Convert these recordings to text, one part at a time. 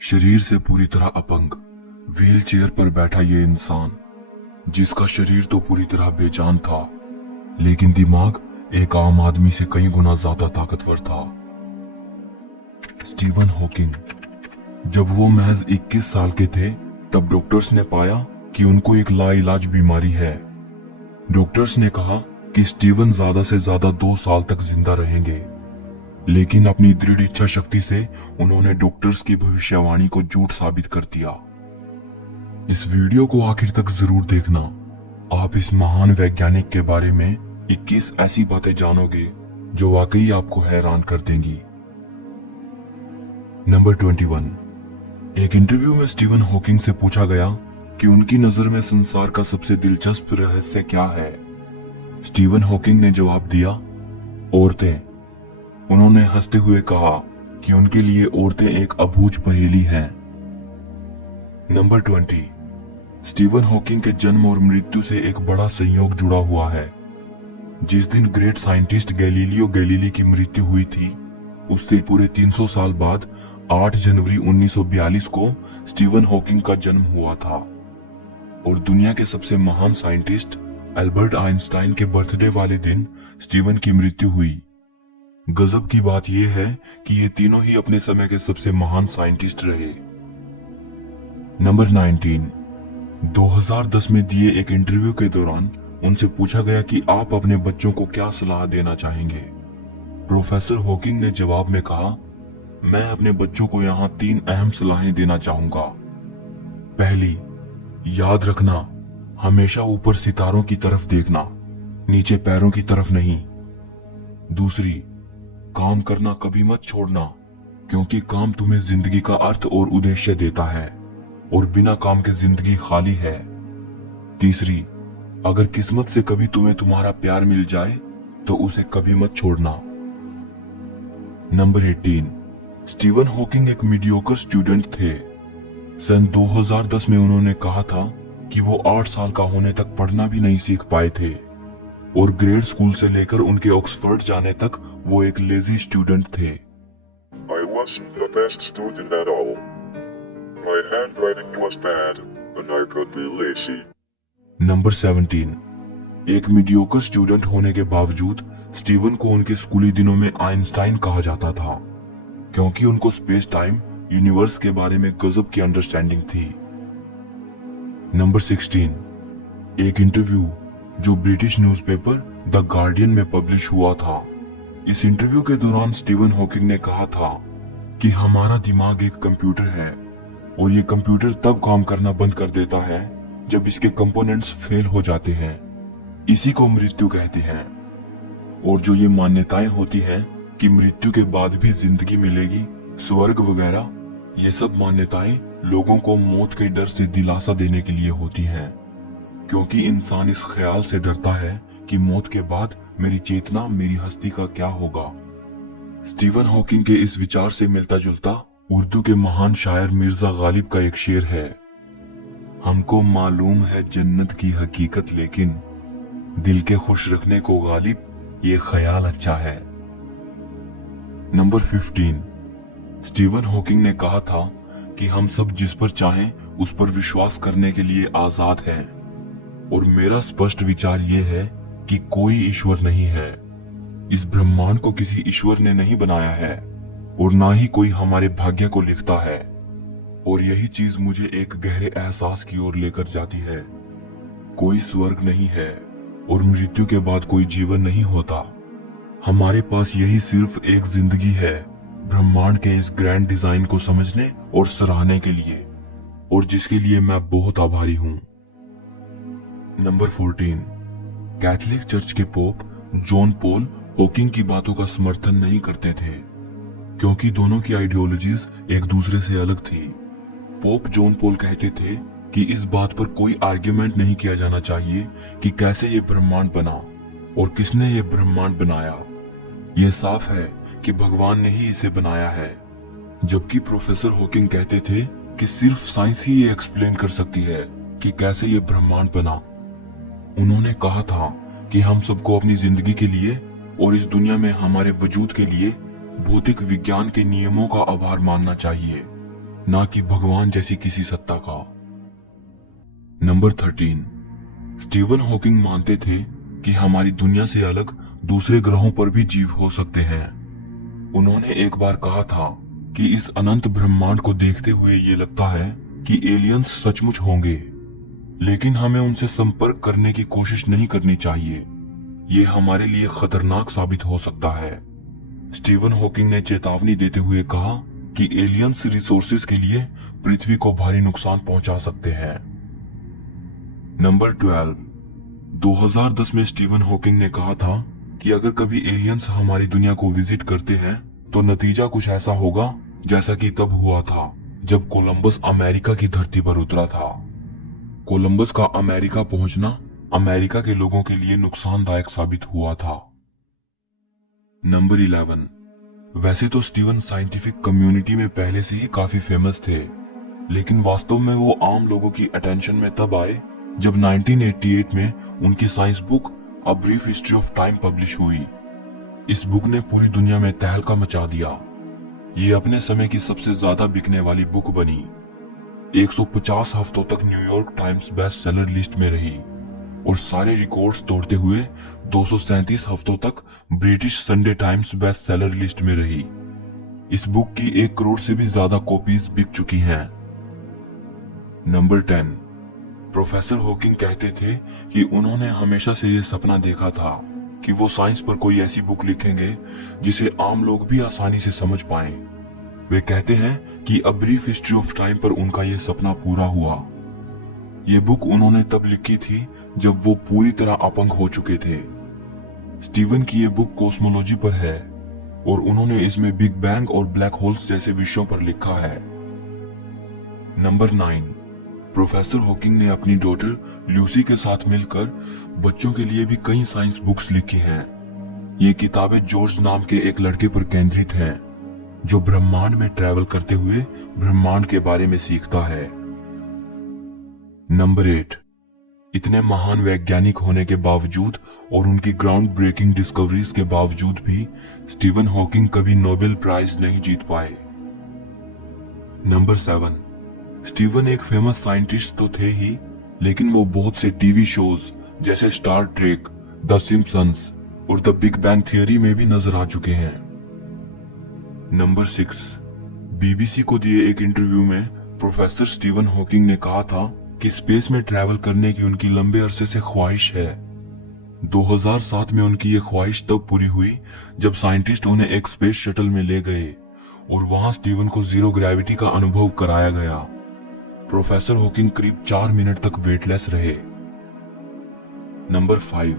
शरीर से पूरी तरह अपंग, व्हील चेयर पर बैठा ये इंसान, जिसका शरीर तो पूरी तरह बेजान था, लेकिन दिमाग एक आम आदमी से कई गुना ज्यादा ताकतवर था। Steven Hawking. जब वो महज 21 साल के थे, तब डॉक्टर्स ने पाया कि उनको एक लाइलाज बीमारी है। डॉक्टर्स ने कहा कि स्टीवन ज्यादा से ज्यादा 2 साल तक जिंदा रहेंगे, लेकिन अपनी दृढ़ इच्छा शक्ति से उन्होंने डॉक्टर्स की भविष्यवाणी को झूठ साबित कर दिया। इस वीडियो को आखिर तक जरूर देखना। आप इस महान वैज्ञानिक के बारे में 21 ऐसी बातें जानोगे जो वाकई आपको हैरान कर देंगी। नंबर 21। एक इंटरव्यू में स्टीवन हॉकिंग से पूछा गया कि उनकी नजर में संसार का सबसे दिलचस्प रहस्य क्या है। स्टीवन हॉकिंग ने जवाब दिया, औरतें। उन्होंने हंसते हुए कहा कि उनके लिए औरतें एक अबूझ पहेली हैं। नंबर 20। स्टीवन हॉकिंग के जन्म और मृत्यु से एक बड़ा संयोग जुड़ा हुआ है। जिस दिन ग्रेट साइंटिस्ट गैलीलियो गैलीली की मृत्यु हुई थी, उससे पूरे 300 साल बाद 8 जनवरी 1942 को स्टीवन हॉकिंग का जन्म हुआ था, और दुनिया के सबसे महान साइंटिस्ट एल्बर्ट आइंस्टाइन के बर्थडे वाले दिन स्टीवन की मृत्यु हुई। गजब की बात यह है कि ये तीनों ही अपने समय के सबसे महान साइंटिस्ट रहे। नंबर 19। 2010 में दिए एक इंटरव्यू के दौरान उनसे पूछा गया कि आप अपने बच्चों को क्या सलाह देना चाहेंगे। प्रोफेसर हॉकिंग ने जवाब में कहा, मैं अपने बच्चों को यहाँ 3 अहम सलाहें देना चाहूंगा। पहली, याद रखना, हमेशा ऊपर सितारों की तरफ देखना, नीचे पैरों की तरफ नहीं। दूसरी, काम करना कभी मत छोड़ना, क्योंकि काम तुम्हें जिंदगी का अर्थ और उद्देश्य देता है, और बिना काम के जिंदगी खाली है। तीसरी, अगर किस्मत से कभी तुम्हें तुम्हारा प्यार मिल जाए तो उसे कभी मत छोड़ना। नंबर 18। स्टीवन हॉकिंग एक मीडियोकर स्टूडेंट थे। सन 2010 में उन्होंने कहा था कि वो 8 साल का होने तक पढ़ना भी नहीं सीख पाए थे, और ग्रेड स्कूल से लेकर उनके ऑक्सफोर्ड जाने तक वो एक लेजी स्टूडेंट थे। I wasn't the best student at all. My handwriting was bad and I could be lazy. Number 17। एक मीडियोकर स्टूडेंट होने के बावजूद स्टीवन को उनके स्कूली दिनों में आइंस्टाइन कहा जाता था, क्योंकि उनको स्पेस टाइम यूनिवर्स के बारे में गजब की अंडरस्टैंडिंग थी। नंबर 16। एक इंटरव्यू जो ब्रिटिश न्यूज़पेपर द गार्डियन में पब्लिश हुआ था। इस इंटरव्यू के दौरान स्टीवन हॉकिंग ने कहा था कि हमारा दिमाग एक कंप्यूटर है, और ये कंप्यूटर तब काम करना बंद कर देता है जब इसके कंपोनेंट्स फेल हो जाते हैं। इसी को मृत्यु कहते हैं। और जो ये मान्यताएं होती हैं कि मृत्यु के बाद भी जिंदगी मिलेगी, स्वर्ग वगैरह, ये सब मान्यताएं लोगों को मौत के डर से दिलासा देने के लिए होती हैं, क्योंकि इंसान इस ख्याल से डरता है कि मौत के बाद मेरी चेतना, मेरी हस्ती का क्या होगा। स्टीवन हॉकिंग के इस विचार से मिलता जुलता उर्दू के महान शायर मिर्जा गालिब का एक शेर है, हमको मालूम है जन्नत की हकीकत, लेकिन दिल के खुश रखने को गालिब ये ख्याल अच्छा है। नंबर 15। स्टीवन हॉकिंग ने कहा था कि हम सब जिस पर चाहें उस पर विश्वास करने के लिए आजाद हैं, और मेरा स्पष्ट विचार यह है कि कोई ईश्वर नहीं है। इस ब्रह्मांड को किसी ईश्वर ने नहीं बनाया है, और ना ही कोई हमारे भाग्य को लिखता है, और यही चीज मुझे एक गहरे एहसास की ओर लेकर जाती है। कोई स्वर्ग नहीं है, और मृत्यु के बाद कोई जीवन नहीं होता। हमारे पास यही सिर्फ एक जिंदगी है, ब्रह्मांड के इस ग्रैंड डिजाइन को समझने और सराहने के लिए, और जिसके लिए मैं बहुत आभारी हूं। नंबर 14। कैथोलिक चर्च के पोप जॉन पॉल हॉकिंग की बातों का समर्थन नहीं करते थे, क्योंकि दोनों की आइडियोलॉजीज एक दूसरे से अलग थी। पोप जॉन पॉल कहते थे कि इस बात पर कोई आर्ग्यूमेंट नहीं किया जाना चाहिए कि कैसे ये ब्रह्मांड बना और किसने ये ब्रह्मांड बनाया। ये साफ है कि भगवान ने ही इसे बनाया है। जबकि प्रोफेसर हॉकिंग कहते थे कि सिर्फ साइंस ही ये एक्सप्लेन कर सकती है कि कैसे ये ब्रह्मांड बना। उन्होंने कहा था कि हम सबको अपनी जिंदगी के लिए और इस दुनिया में हमारे वजूद के लिए भौतिक विज्ञान के नियमों का आभार मानना चाहिए, ना कि भगवान जैसी किसी सत्ता का। नंबर 13, स्टीवन हॉकिंग मानते थे कि हमारी दुनिया से अलग दूसरे ग्रहों पर भी जीव हो सकते हैं। उन्होंने एक बार कहा था कि इस अनंत ब्रह्मांड को देखते हुए ये लगता है कि एलियंस सचमुच होंगे, लेकिन हमें उनसे संपर्क करने की कोशिश नहीं करनी चाहिए। ये हमारे लिए खतरनाक साबित हो सकता है। स्टीवन हॉकिंग ने चेतावनी देते हुए कहा कि एलियंस रिसोर्सेज के लिए पृथ्वी को भारी नुकसान पहुंचा सकते हैं। नंबर 12, 2010 में स्टीवन हॉकिंग ने कहा था कि अगर कभी एलियंस हमारी दुनिया को विजिट करते हैं तो नतीजा कुछ ऐसा होगा जैसा कि तब हुआ था जब कोलंबस अमेरिका की धरती पर उतरा था। कोलंबस का अमेरिका पहुंचना अमेरिका के लोगों के लिए नुकसानदायक साबित हुआ था। नंबर 11, वैसे तो स्टीवन साइंटिफिक कम्युनिटी में पहले से ही काफी फेमस थे, लेकिन वास्तव में वो आम लोगों की अटेंशन में तब आए जब 1988 में उनकी science book a brief history of time publish हुई। इस बुक ने पूरी दुनिया में तहलका मचा दिया। ये अपने समय की सबसे ज्यादा बिकने वाली बुक बनी। 150 हफ्तों तक New York times best seller list में रही और सारे रिकॉर्ड्स तोड़ते हुए 237 हफ्तों तक British Sunday times best seller list में रही। इस बुक की 1 करोड़ से भी ज्यादा कॉपीज बिक चुकी हैं। नंबर 10, प्रोफेसर हॉकिंग कहते थे कि उन्होंने हमेशा से ये सपना देखा था कि वो साइंस पर कोई ऐसी बुक लिखेंगे जिसे आम लोग भी आसानी से समझ पाएं। वे कहते हैं कि a brief history of time पर उनका यह सपना पूरा हुआ। ये बुक उन्होंने तब लिखी थी जब वो पूरी तरह अपंग हो चुके थे। स्टीवन की ये बुक कॉस्मोलॉजी पर है और उन्होंने इसमें बिग बैंग और ब्लैक होल्स जैसे विषयों पर लिखा है। नंबर 9, प्रोफेसर हॉकिंग ने अपनी डॉटर ल्यूसी के साथ मिलकर बच्चों के लिए भी कई साइंस बुक्स लिखी हैं। ये किताबें जॉर्ज नाम के एक लड़के पर केंद्रित हैं, जो ब्रह्मांड में ट्रैवल करते हुए ब्रह्मांड के बारे में सीखता है। नंबर 8, इतने महान वैज्ञानिक होने के बावजूद और उनकी ग्राउंड ब्रेकिंग डिस्कवरीज के बावजूद भी स्टीवन हॉकिंग कभी नोबेल प्राइज नहीं जीत पाए। नंबर 7, स्टीवन एक फेमस साइंटिस्ट तो थे ही, लेकिन वो बहुत से टीवी शोज जैसे स्टार ट्रेक, द सिम्पसंस और द बिग बैंग थियरी में भी नजर आ चुके हैं। नंबर 6, बीबीसी को दिए एक इंटरव्यू में प्रोफेसर स्टीवन हॉकिंग ने कहा था कि स्पेस में ट्रैवल करने की उनकी लंबे अरसे से ख्वाहिश है। 2007 में उनकी ये ख्वाहिश तब पूरी हुई जब साइंटिस्ट उन्हें एक स्पेस शटल में ले गए और वहां स्टीवन को जीरो ग्रेविटी का अनुभव कराया गया। प्रोफेसर हॉकिंग करीब 4 मिनट तक वेटलेस रहे। नंबर 5,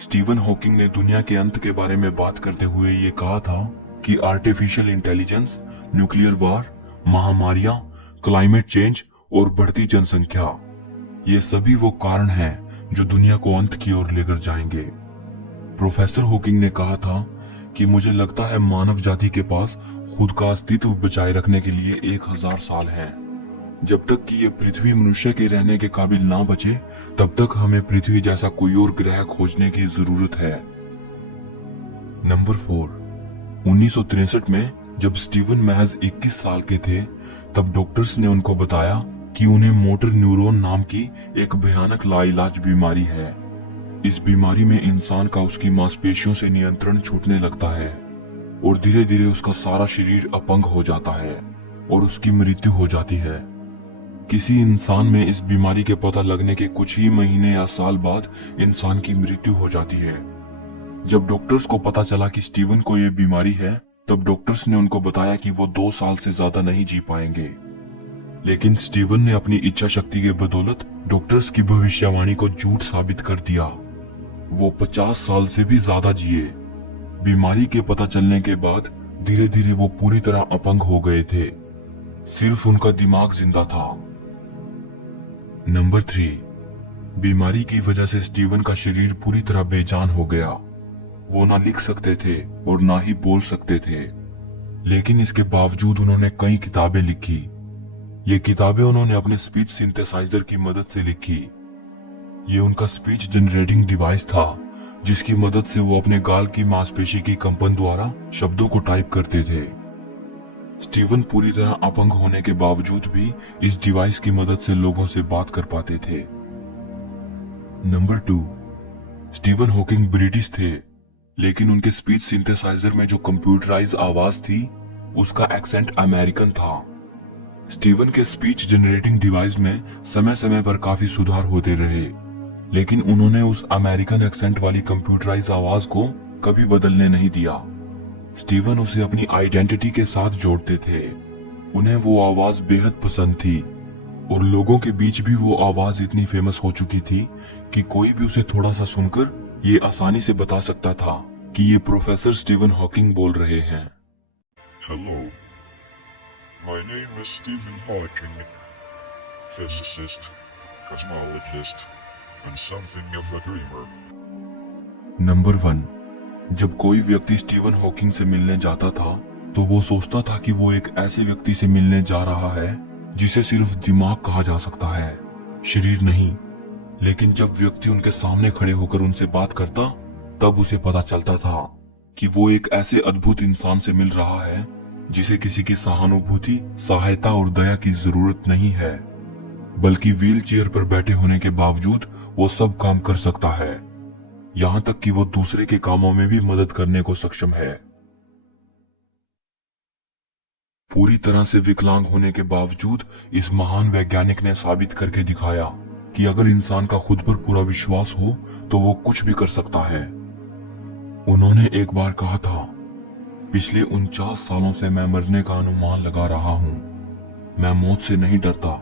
स्टीवन हॉकिंग ने दुनिया के अंत के बारे में बात करते हुए ये कहा था कि आर्टिफिशियल इंटेलिजेंस, न्यूक्लियर वार, महामारियां, क्लाइमेट चेंज और बढ़ती जनसंख्या, ये सभी वो कारण हैं जो दुनिया को अंत की ओर लेकर जाएंगे। प्रोफेसर हॉकिंग ने कहा था कि मुझे लगता है मानव जाति के पास खुद का अस्तित्व बचाए रखने के लिए 1000 साल हैं। जब तक कि ये पृथ्वी मनुष्य के रहने के काबिल ना बचे, तब तक हमें पृथ्वी जैसा कोई और ग्रह खोजने की जरूरत है। नंबर 4, 1963 में जब स्टीवन महज 21 साल के थे, तब डॉक्टर्स ने उनको बताया कि उन्हें मोटर न्यूरॉन नाम की एक भयानक लाइलाज बीमारी है। इस बीमारी में इंसान का उसकी मांसपेशियों से नियंत्रण छूटने लगता है और धीरे धीरे उसका सारा शरीर अपंग हो जाता है और उसकी मृत्यु हो जाती है। किसी इंसान में इस बीमारी के पता लगने के कुछ ही महीने या साल बाद इंसान की मृत्यु हो जाती है। जब डॉक्टर्स को पता चला कि स्टीवन को यह बीमारी है, तब डॉक्टर्स ने उनको बताया कि वो 2 साल से ज्यादा नहीं जी पाएंगे। लेकिन स्टीवन ने अपनी इच्छा शक्ति के बदौलत डॉक्टर्स की भविष्यवाणी को झूठ साबित कर दिया। वो 50 साल से भी ज्यादा जिए। बीमारी के पता चलने के बाद धीरे धीरे वो पूरी तरह अपंग हो गए थे, सिर्फ उनका दिमाग जिंदा था। नंबर 3, बीमारी की वजह से स्टीवन का शरीर पूरी तरह बेजान हो गया। वो ना लिख सकते थे और ना ही बोल सकते थे, लेकिन इसके बावजूद उन्होंने कई किताबें लिखी। ये किताबें उन्होंने अपने स्पीच सिंथेसाइजर की मदद से लिखी। ये उनका स्पीच जनरेटिंग डिवाइस था, जिसकी मदद से वो अपने गाल की मांसपेशी की कंपन द्वारा शब्दों को टाइप करते थे। स्टीवन पूरी तरह अपंग होने के बावजूद भी इस डिवाइस की मदद से लोगों से बात कर पाते थे। नंबर 2, स्टीवन हॉकिंग ब्रिटिश थे, लेकिन उनके स्पीच सिंथेसाइजर में जो कंप्यूटराइज आवाज थी उसका एक्सेंट अमेरिकन था। स्टीवन के स्पीच जनरेटिंग डिवाइस में समय समय पर काफी सुधार होते रहे, लेकिन उन्होंने उस अमेरिकन एक्सेंट वाली कंप्यूटराइज आवाज को कभी बदलने नहीं दिया। स्टीवन उसे अपनी आइडेंटिटी के साथ जोड़ते थे। उन्हें वो आवाज बेहद पसंद थी और लोगों के बीच भी वो आवाज इतनी फेमस हो चुकी थी कि कोई भी उसे थोड़ा सा सुनकर ये आसानी से बता सकता था कि ये प्रोफेसर स्टीवन हॉकिंग बोल रहे हैं। Hello. My name is Stephen Hawking, physicist, cosmologist, and something of a dreamer. Number 1, जब कोई व्यक्ति स्टीवन हॉकिंग से मिलने जाता था तो वो सोचता था कि वो एक ऐसे व्यक्ति से मिलने जा रहा है जिसे सिर्फ दिमाग कहा जा सकता है, शरीर नहीं। लेकिन जब व्यक्ति उनके सामने खड़े होकर उनसे बात करता तब उसे पता चलता था कि वो एक ऐसे अद्भुत इंसान से मिल रहा है जिसे किसी की सहानुभूति, सहायता और दया की जरूरत नहीं है, बल्कि व्हील चेयर पर बैठे होने के बावजूद वो सब काम कर सकता है, यहाँ तक कि वो दूसरे के कामों में भी मदद करने को सक्षम है। पूरी तरह से विकलांग होने के बावजूद इस महान वैज्ञानिक ने साबित करके दिखाया कि अगर इंसान का खुद पर पूरा विश्वास हो तो वो कुछ भी कर सकता है। उन्होंने एक बार कहा था, पिछले 49 सालों से मैं मरने का अनुमान लगा रहा हूं। मैं मौत से नहीं डरता,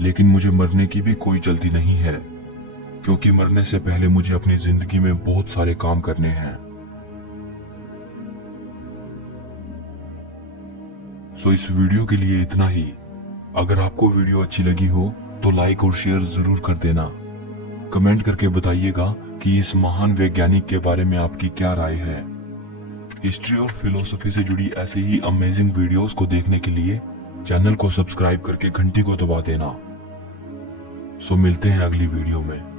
लेकिन मुझे मरने की भी कोई जल्दी नहीं है, क्योंकि मरने से पहले मुझे अपनी जिंदगी में बहुत सारे काम करने हैं। सो इस वीडियो के लिए इतना ही। अगर आपको वीडियो अच्छी लगी हो तो लाइक और शेयर जरूर कर देना। कमेंट करके बताइएगा कि इस महान वैज्ञानिक के बारे में आपकी क्या राय है। हिस्ट्री और फिलोसफी से जुड़ी ऐसी ही अमेजिंग वीडियोस को देखने के लिए चैनल को सब्सक्राइब करके घंटी को दबा देना। सो मिलते हैं अगली वीडियो में।